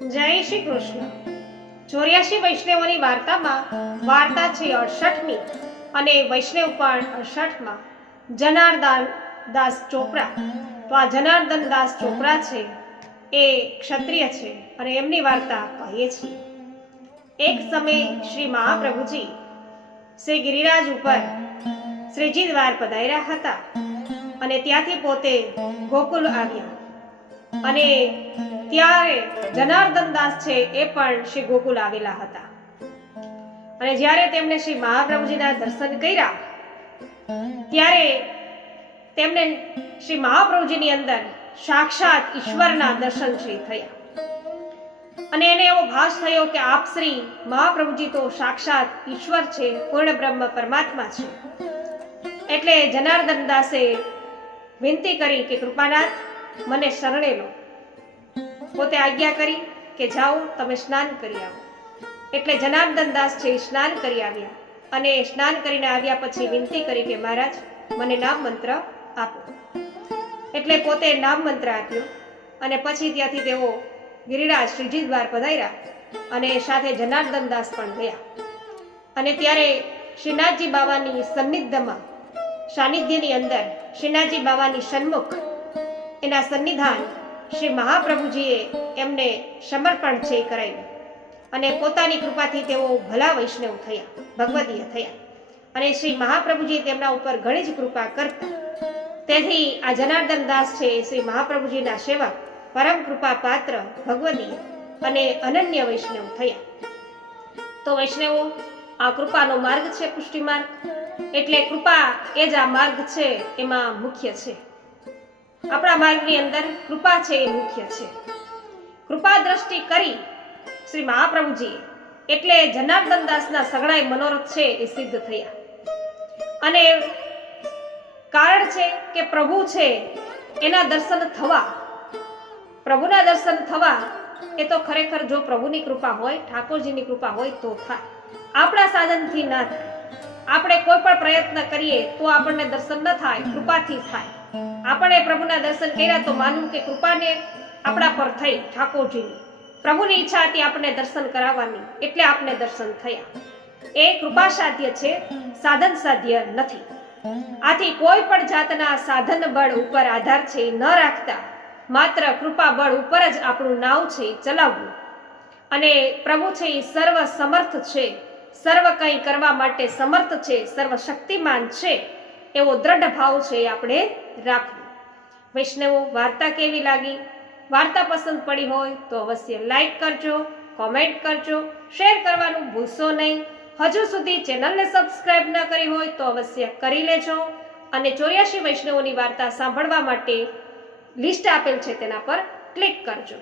જય શ્રી કૃષ્ણ। 84 વૈષ્ણવોની વાર્તામાં વાર્તા છે 68મી અને વૈષ્ણવ પણ 68માં જનાર્દન દાસ ચોપરા। તો આ જનાર્દન દાસ ચોપરા છે એ ક્ષત્રિય છે અને એમની વાર્તા કહીએ છીએ। એક સમય શ્રી મહાપ્રભુજી શ્રી ગિરિરાજ ઉપર શ્રીજી દ્વાર પધાર્યા હતા અને ત્યાંથી પોતે ગોકુલ આવ્યા અને ત્યારે જનાર્દન દાસ છે એ પણ શ્રી ગોકુલ આવેલા હતા અને જ્યારે તેમણે શ્રી મહાપ્રભુજીના દર્શન કર્યા ત્યારે તેમને શ્રી મહાપ્રભુજીની અંદર સાક્ષાત ઈશ્વરના દર્શન શ્રી થયા અને એને એવો ભાસ થયો કે આપ શ્રી મહાપ્રભુજી તો સાક્ષાત ઈશ્વર છે, પૂર્ણ બ્રહ્મ પરમાત્મા છે। એટલે જનાર્દન દાસે વિનંતી કરી કે કૃપાનાથ મને શરણે લો। પોતે આજ્ઞા કરી કે જાઓ તમે સ્નાન કરી આવો। એટલે જનાર્દન દાસ છે સ્નાન કરી આવ્યા અને સ્નાન કરીને આવ્યા પછી વિનંતી કરી કે મહારાજ મને નામ મંત્ર આપો। એટલે પોતે નામ મંત્ર આપ્યો અને પછી ત્યાંથી તેઓ ગિરિરાજ શ્રીજી દ્વાર પધાર્યા અને સાથે જનાર્દન દાસ પણ ગયા અને ત્યારે શ્રીનાથજી બાવાની સન્નિધમાં સાનિધ્યની અંદર શ્રીનાથજી બાવાની સન્મુખ એના સન્નિધાન શ્રી મહાપ્રભુજીએ એમને સમર્પણ છે કરાવ્યું અને પોતાની કૃપાથી તેઓ ભલા વૈષ્ણવ થયા, ભગવદીય થયા અને શ્રી મહાપ્રભુજી તેમના ઉપર ઘણી જ કૃપા કરતા। તેથી આ જનાર્દન દાસ છે શ્રી મહાપ્રભુજીના સેવક, પરમ કૃપા પાત્ર, ભગવદીય અને અનન્ય વૈષ્ણવ થયા। તો વૈષ્ણવો આ કૃપાનો માર્ગ છે, પુષ્ટિ માર્ગ। એટલે કૃપા એ જ આ માર્ગ છે એમાં મુખ્ય છે। આપણા માર્ગની અંદર કૃપા છે એ મુખ્ય છે। કૃપા દ્રષ્ટિ કરી શ્રી મહાપ્રભુજી એટલે જનાર્દન દાસના સગળાય મનોરથ છે એ સિદ્ધ થયા અને કારણ છે કે પ્રભુ છે એના દર્શન થવા, પ્રભુના દર્શન થવા એ તો ખરેખર જો પ્રભુની કૃપા હોય, ઠાકોરજીની કૃપા હોય તો થાય, આપણા સાધનથી ના થાય। આપણે કોઈ પણ પ્રયત્ન કરીએ તો આપણને દર્શન ન થાય, કૃપાથી થાય। આપણે પ્રભુના દર્શન કર્યા તો માનવું કે કૃપાને આપણા પર થઈ, ઠાકોરજીની પ્રભુની ઈચ્છા હતી આપણને દર્શન કરાવવાની એટલે આપને દર્શન થયા। એ કૃપા સાધ્ય છે, સાધન સાધ્ય નથી। આથી કોઈ પણ જાતના સાધન બળ ઉપર આધાર છે ન રાખતા માત્ર કૃપા બળ ઉપર જ આપણું નાવ છે ચલાવવું અને પ્રભુ છે એ સર્વ સમર્થ છે, સર્વ કંઈ કરવા માટે સમર્થ છે, સર્વ શક્તિમાન છે એવો દ્રઢ ભાવ છે આપણે રાખવું। વૈષ્ણવો વાર્તા કેવી લાગી? વાર્તા પસંદ પડી હોય તો અવશ્ય લાઈક કરજો, કોમેન્ટ કરજો, શેર કરવાનું ભૂલશો નહીં। હજુ સુધી ચેનલને સબસ્ક્રાઇબ ન કરી હોય તો અવશ્ય કરી લેજો અને 84 વૈષ્ણવોની વાર્તા સાંભળવા માટે લિસ્ટ આપેલ છે તેના પર ક્લિક કરજો।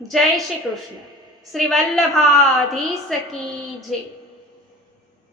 જય શ્રી કૃષ્ણ। શ્રી વલ્લભાધીશ કી જય।